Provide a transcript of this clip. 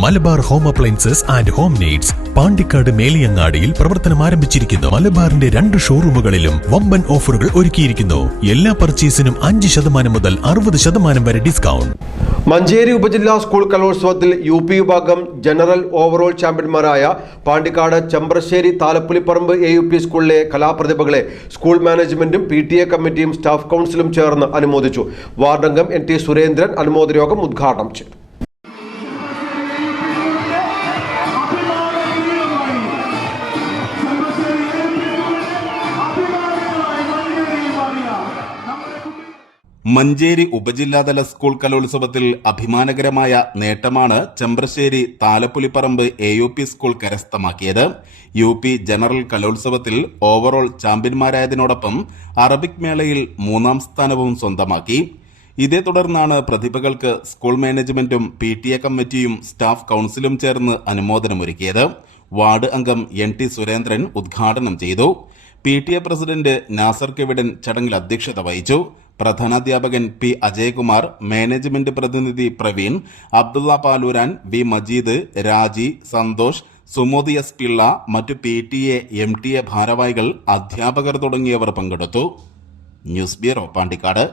Malabar home appliances and home needs Pandikkad മേലിയങ്ങാടിയിൽ പ്രവർത്തനം ആരംഭിച്ചിരിക്കുന്നു. മലബാറിന്റെ 2 ഷോറൂമുകളിലും വമ്പൻ ഓഫറുകൾ ഒരുക്കിയിരിക്കുന്നു. എല്ലാ പർച്ചേസിനും 5% മുതൽ 60% വരെ ഡിസ്കൗണ്ട്. മഞ്ചേരി ഉപജില്ലാ സ്കൂൾ കലോത്സവത്തിൽ UP വിഭാഗം ജനറൽ ഓവറോൾ ചാമ്പ്യന്മാരായ പാണ്ടിക്കാട് ചെമ്പ്രശ്ശേരി താലപ്പൊലിപ്പറമ്പ് AUP സ്കൂളിലെ കലാപ്രതിഭകളെ സ്കൂൾ മാനേജ്മെന്റും PTA കമ്മിറ്റിയും സ്റ്റാഫ് കൗൺസിലും ചേർന്ന് അനുമോദിച്ചു. വാർഡംഗം NT സുരേന്ദ്രൻ അനുമോദന യോഗം ഉദ്ഘാടനം ചെയ്തു. മഞ്ചേരി ഉപജില്ലാതല സ്കൂൾ കലോത്സവത്തിൽ അഭിമാനകരമായ നേട്ടമാണ് ചെമ്പ്രശ്ശേരി താലപ്പൊലിപ്പറമ്പ് AUP സ്കൂൾ കരസ്ഥമാക്കിയത്. UP ജനറൽ കലോത്സവത്തിൽ ഓവറോൾ ചാമ്പ്യന്മാരായതിനോടൊപ്പം അറബിക് മേളയിൽ 3ാം സ്ഥാനവും സ്വന്തമാക്കി. ഇതേ തുടർന്നാണ് പ്രതിഭകൾക്ക് സ്കൂൾ മാനേജ്മെന്റും PTA കമ്മിറ്റിയും സ്റ്റാഫ് കൗൺസിലും ചേർന്ന് അനുമോദനമൊരുക്കിയത്. വാർഡ് അംഗം NT സുരേന്ദ്രൻ ഉദ്ഘാടനം ചെയ്തു. PTA പ്രസിഡന്റ് നാസർ കെവിടൻ ചടങ്ങിൽ അധ്യക്ഷത വഹിച്ചു. പ്രധാനാധ്യാപകൻ P അജയകുമാർ, മാനേജ്മെന്റ് പ്രതിനിധി പ്രവീൺ, അബ്ദുള്ള പാലൂരാൻ, V മജീദ്, രാജി, സന്തോഷ്, സുമോദ് S പിള്ള, മറ്റു PTA MTA ഭാരവാഹികൾ, അധ്യാപകർ തുടങ്ങിയവർ പങ്കെടുത്തു. News bureau, Pandikkad.